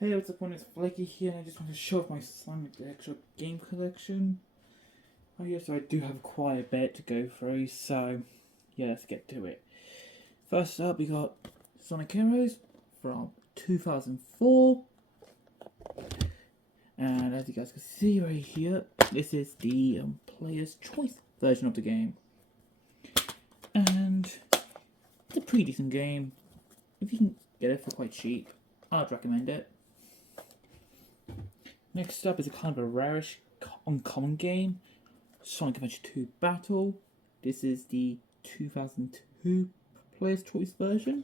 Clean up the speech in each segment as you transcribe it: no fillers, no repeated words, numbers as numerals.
Hey, what's up, everyone? It's Flaky here, and I just want to show off my Sonic the Hedgehog game collection. Oh yes, I do have quite a bit to go through, so yeah, let's get to it. First up, we got Sonic Heroes from 2004, and as you guys can see right here, this is the player's choice version of the game, and it's a pretty decent game. If you can get it for quite cheap, I'd recommend it. Next up is a kind of a rarish, uncommon game, Sonic Adventure 2 Battle. This is the 2002 Player's Choice version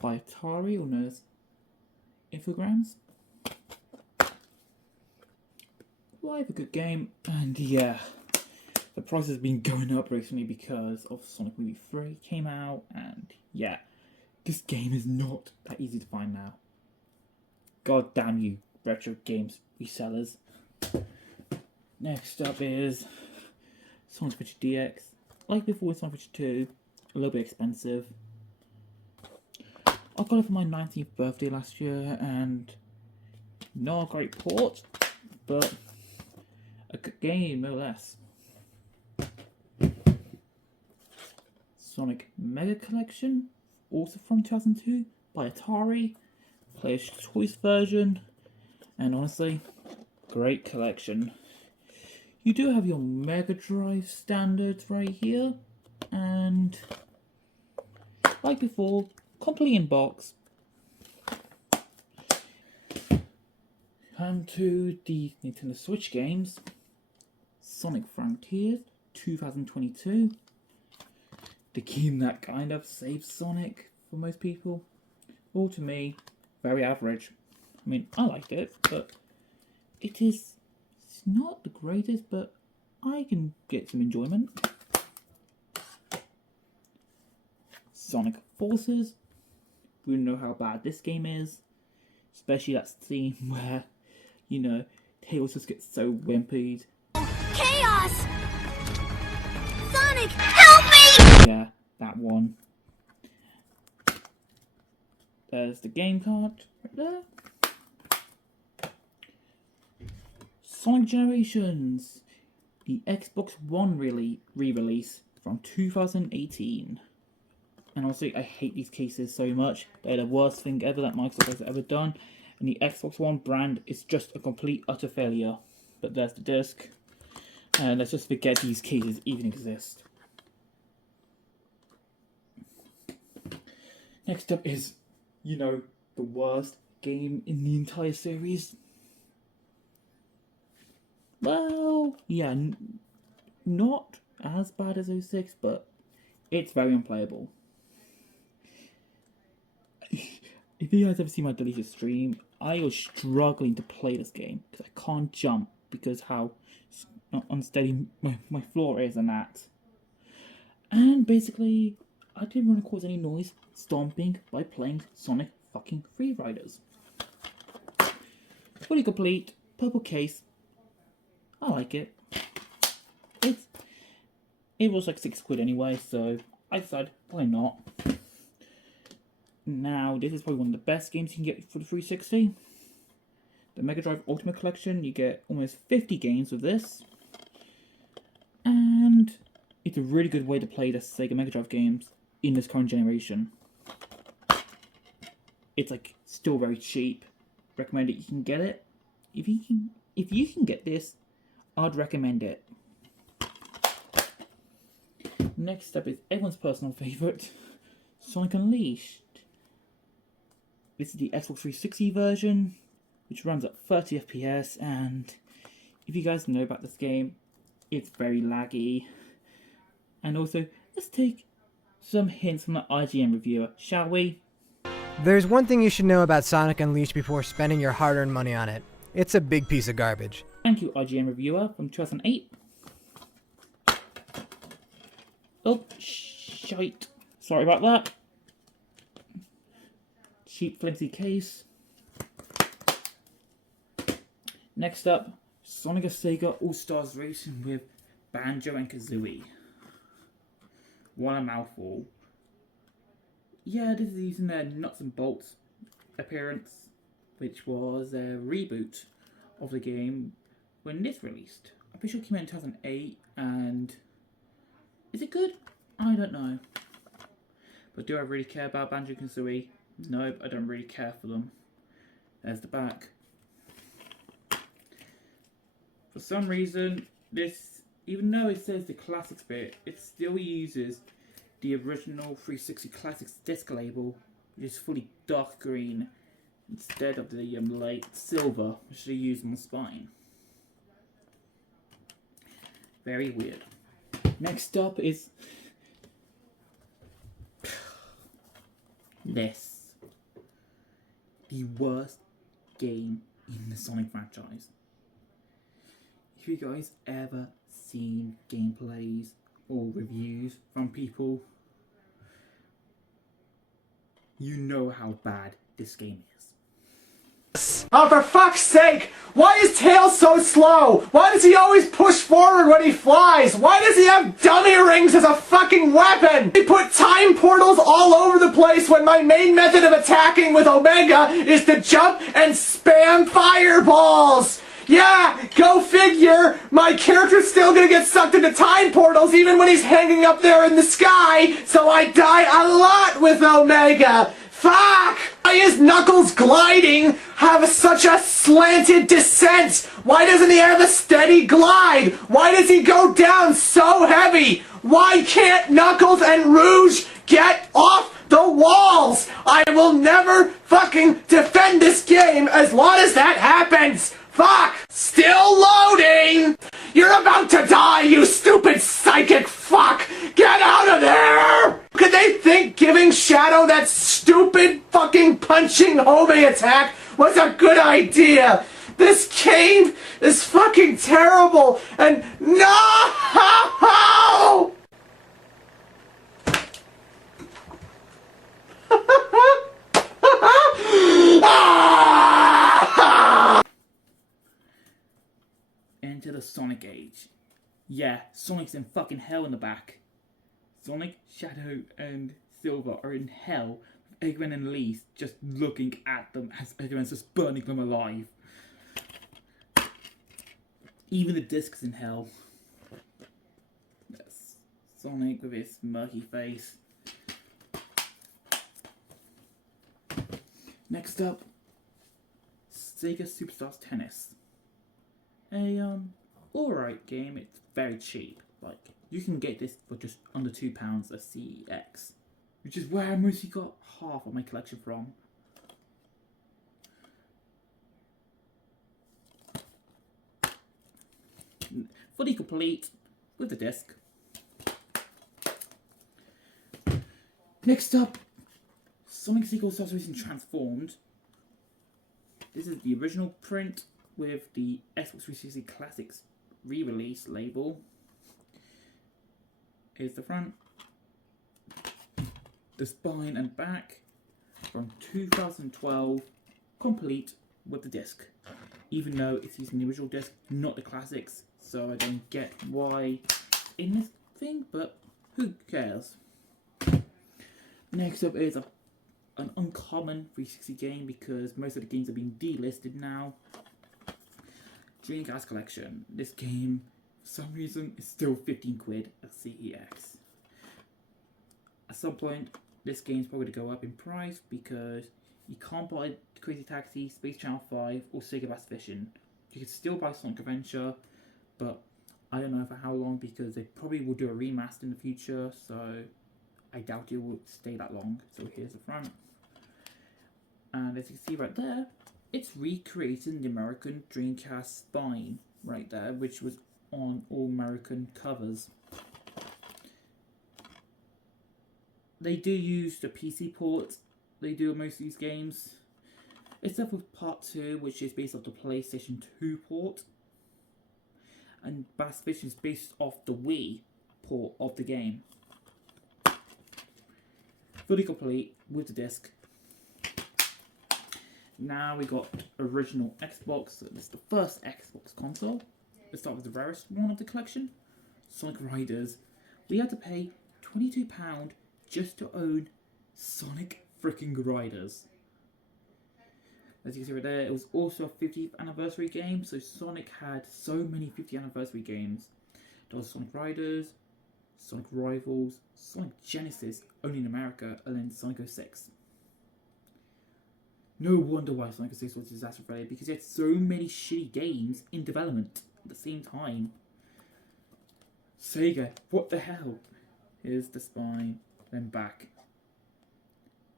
by Atari, or known as Infogrames. Quite a good game, and yeah, the price has been going up recently because of Sonic Movie 3 came out, and yeah, this game is not that easy to find now. God damn you, retro games resellers. Next up is Sonic Adventure DX. Like before with Sonic Adventure 2, a little bit expensive. I got it for my 19th birthday last year, and not a great port, but a good game no less. Sonic Mega Collection, also from 2002, by Atari. Player's Choice version, and honestly, great collection. You do have your Mega Drive standards right here, and like before, complete in box. Come to the Nintendo Switch games. Sonic Frontiers 2022. The game that kind of saved Sonic for most people. Or to me, very average. I mean, I liked it, but it's not the greatest, but I can get some enjoyment. Sonic Forces. We know how bad this game is. Especially that scene where, you know, Tails just gets so wimpy. Chaos! Sonic, help me! Yeah, that one. There's the game card right there. Sonic Generations, the Xbox One re-release from 2018. And honestly, I hate these cases so much. They're the worst thing ever that Microsoft has ever done. And the Xbox One brand is just a complete, utter failure. But there's the disc. And let's just forget these cases even exist. Next up is, you know, the worst game in the entire series. Well, yeah, not as bad as 06, but it's very unplayable. If you guys ever see my deleted stream, I was struggling to play this game because I can't jump because how unsteady my floor is and that. And basically, I didn't want to cause any noise stomping by playing Sonic fucking Free Riders. Fully complete, purple case. I like it. It was like £6 anyway, so I decided, why not? Now, this is probably one of the best games you can get for the 360. The Mega Drive Ultimate Collection, you get almost 50 games with this. And it's a really good way to play the Sega Mega Drive games in this current generation. It's like still very cheap. Recommend it. You can get it. If you can get this, I'd recommend it. Next up is everyone's personal favourite, Sonic Unleashed. This is the Xbox 360 version, which runs at 30 FPS, and if you guys know about this game, it's very laggy. And also, let's take some hints from the IGN reviewer, shall we? There's one thing you should know about Sonic Unleashed before spending your hard-earned money on it. It's a big piece of garbage. Thank you, IGN reviewer from 2008. Oh, shite. Sorry about that. Cheap flimsy case. Next up, Sonic and Sega All-Stars Racing with Banjo and Kazooie. What a mouthful. Yeah, this is using their nuts and bolts appearance. which was a reboot of the game when this released. I'm pretty sure it came out in 2008, and is it good? I don't know. But do I really care about Banjo-Kazooie? Nope, I don't really care for them. There's the back. For some reason, this, even though it says the Classics bit, it still uses the original 360 Classics disc label, which is fully dark green, instead of the light silver, which they use on the spine. Very weird. Next up is this. The worst game in the Sonic franchise. If you guys ever seen gameplays or reviews from people, you know how bad this game is. Oh, for fuck's sake! Why is Tails so slow? Why does he always push forward when he flies? Why does he have dummy rings as a fucking weapon? He put time portals all over the place when my main method of attacking with Omega is to jump and spam fireballs! Yeah, go figure! My character's still gonna get sucked into time portals even when he's hanging up there in the sky, so I die a lot with Omega! Fuck! Why is Knuckles gliding have such a slanted descent? Why doesn't he have a steady glide? Why does he go down so heavy? Why can't Knuckles and Rouge get off the walls? I will never fucking defend this game as long as that happens! Fuck! Still loading! You're about to die, you stupid psychic fuck! Get out of there! Could they think giving Shadow that stupid fucking punching Home attack was a good idea? This game is fucking terrible, and no! Enter the Sonic Age. Yeah, Sonic's in fucking hell in the back. Sonic, Shadow, and Silver are in hell, with Eggman and Lee just looking at them as Eggman's just burning them alive. Even the disc's in hell. That's Sonic with his murky face. Next up, Sega Superstars Tennis. A alright game. It's very cheap. Like, you can get this for just under £2 at CEX, which is where I mostly got half of my collection from. Fully complete with the disc. Next up, Sonic Sequel Stars Racing Transformed. This is the original print with the Xbox 360 Classics re-release label. Here's the front, the spine and back from 2012, complete with the disc. Even though it's using the original disc, not the classics, so I don't get why in this thing, but who cares? Next up is an uncommon 360 game because most of the games are being delisted now. Dreamcast Collection. This game, for some reason, is still 15 quid at CEX. At some point, this game's probably going to go up in price because you can't buy Crazy Taxi, Space Channel 5, or Sega Bass Fishing. You can still buy Sonic Adventure, but I don't know for how long because they probably will do a remaster in the future, so I doubt it will stay that long. So here's the front. And as you can see right there, it's recreating the American Dreamcast spine right there, which was on all American covers. They do use the PC port, they do most of these games, except for Part 2, which is based off the PlayStation 2 port, and Bass Fishing is based off the Wii port of the game. Fully complete with the disc. Now we got original Xbox. This is the first Xbox console. Let's start with the rarest one of the collection, Sonic Riders. We had to pay £22 just to own Sonic freaking Riders. As you can see right there, it was also a 50th anniversary game, so Sonic had so many 50th anniversary games. There was Sonic Riders, Sonic Rivals, Sonic Genesis, only in America, and then Sonic 06. No wonder why Sonic 06 was a disaster failure, because it had so many shitty games in development at the same time. Sega, what the hell? Here's the spine, then back.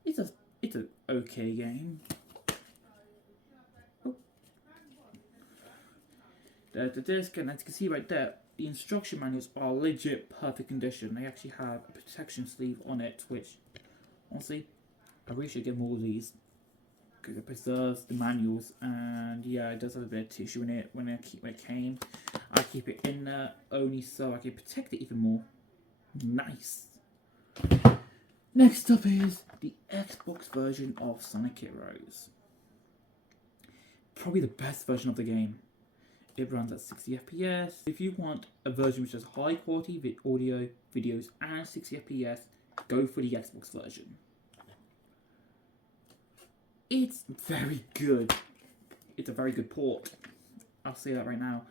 It's a okay game. Oh. There's the disc, and as you can see right there, the instruction manuals are legit perfect condition. They actually have a protection sleeve on it, which, honestly, I really should get more of these. Because it preserves the manuals, and yeah, it does have a bit of tissue in it when it came. I keep it in there only so I can protect it even more. Nice. Next up is the Xbox version of Sonic Heroes. Probably the best version of the game. It runs at 60 FPS. If you want a version which has high quality audio, videos, and 60 FPS, go for the Xbox version. It's very good. It's a very good port. I'll say that right now.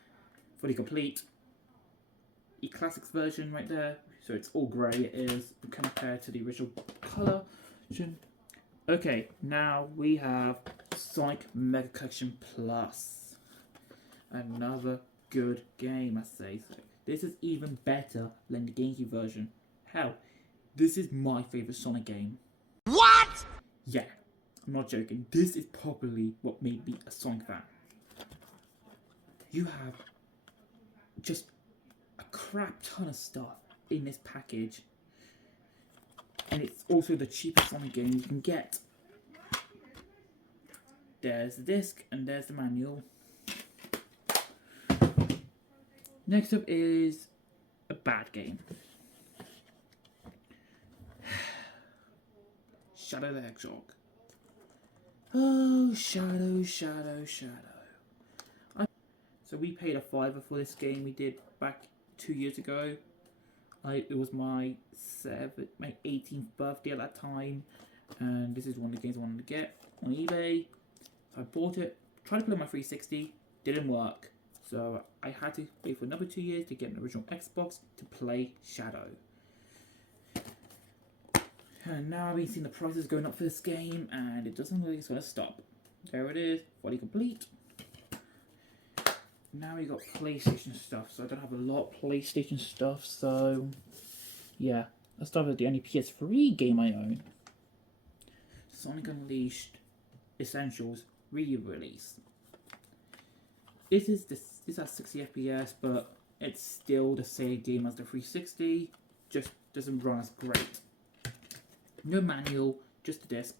Fully complete. The classics version right there. So it's all grey. It is compared to the original colour version. Okay, now we have Sonic Mega Collection Plus. Another good game, I say so. This is even better than the GameCube version. Hell, this is my favourite Sonic game. What? Yeah. I'm not joking. This is probably what made me a Sonic fan. You have just a crap ton of stuff in this package. And it's also the cheapest Sonic game you can get. There's the disc and there's the manual. Next up is a bad game. Shadow the Hedgehog. Oh, Shadow. So we paid a $5 for this game we did back 2 years ago. It was my 18th birthday at that time. And this is one of the games I wanted to get on eBay. So I bought it, tried to play on my 360, didn't work. So I had to wait for another 2 years to get an original Xbox to play Shadow. And now I've been seeing the prices going up for this game, and it doesn't look like it's going to stop. There it is, fully complete. Now we got PlayStation stuff, so I don't have a lot of PlayStation stuff, so yeah. Let's start with the only PS3 game I own. Sonic Unleashed Essentials re-release. This has 60 FPS, but it's still the same game as the 360, just doesn't run as great. No manual, just a disc.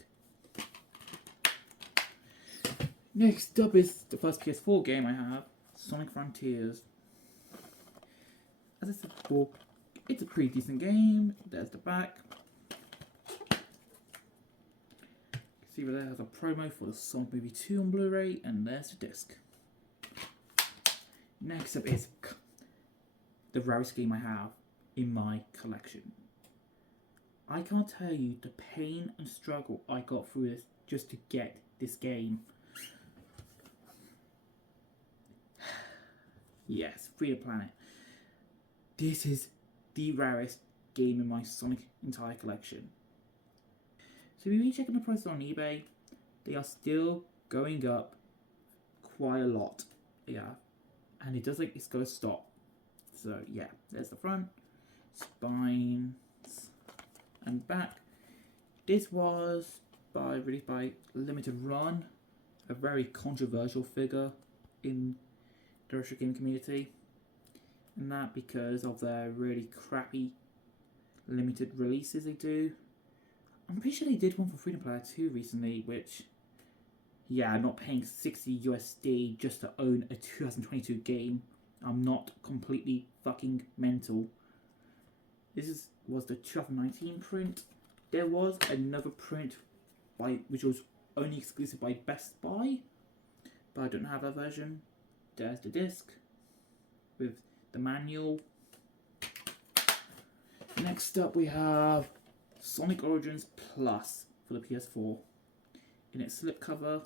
Next up is the first PS4 game I have, Sonic Frontiers. As I said before, it's a pretty decent game. There's the back. See where there has a promo for the Sonic Movie 2 on Blu-ray, and there's the disc. Next up is the rarest game I have in my collection. I can't tell you the pain and struggle I got through this just to get this game. Yes, Free the Planet. This is the rarest game in my Sonic entire collection. So if you check on the prices on eBay, they are still going up quite a lot. Yeah. And it does like it's gonna stop. So yeah, there's the front, spines, and back. This was released by Limited Run, a very controversial figure in the retro game community, and that because of their really crappy limited releases they do. I'm pretty sure they did one for Freedom Player 2 recently, which, yeah, I'm not paying 60 USD just to own a 2022 game. I'm not completely fucking mental. This was the 2019 print. There was another print which was only exclusive by Best Buy, but I don't have that version. There's the disc with the manual. Next up we have Sonic Origins Plus for the PS4 in its slipcover.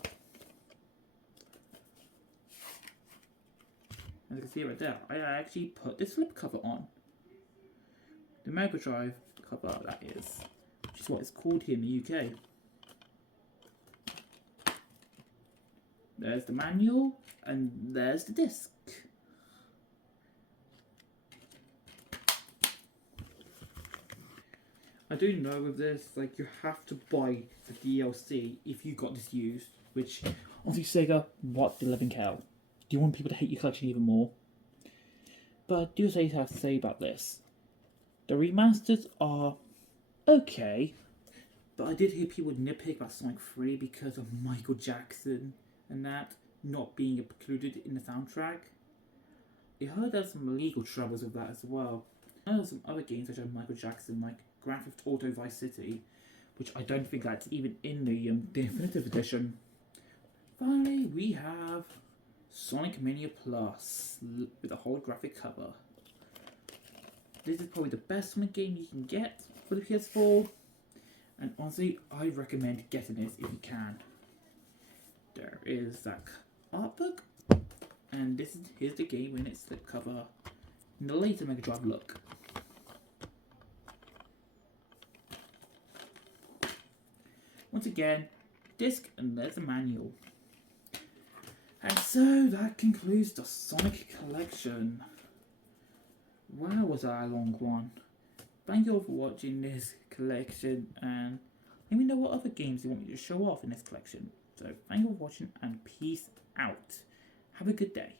As you can see right there, I actually put this flip cover on. The Mega Drive cover, that is. Which is what it's called here in the UK. There's the manual, and there's the disc. I do know with this, like, you have to buy the DLC if you got this used, which, obviously Sega, what the living hell? Do you want people to hate your collection even more? But I do have to say about this. The remasters are okay, but I did hear people nitpick about Sonic 3 because of Michael Jackson and that not being included in the soundtrack. I heard there's some legal troubles with that as well. I know some other games such as Michael Jackson, like Grand Theft Auto Vice City, which I don't think that's even in the Definitive Edition. Finally, we have Sonic Mania Plus with a holographic cover. This is probably the best Sonic game you can get for the PS4, and honestly, I recommend getting this if you can. There is that art book, and here's the game in its slipcover in the later Mega Drive look. Once again, disc and there's a manual. And so that concludes the Sonic collection. Wow, was that a long one. Thank you all for watching this collection, and let me know what other games you want me to show off in this collection. So thank you for watching, and peace out. Have a good day.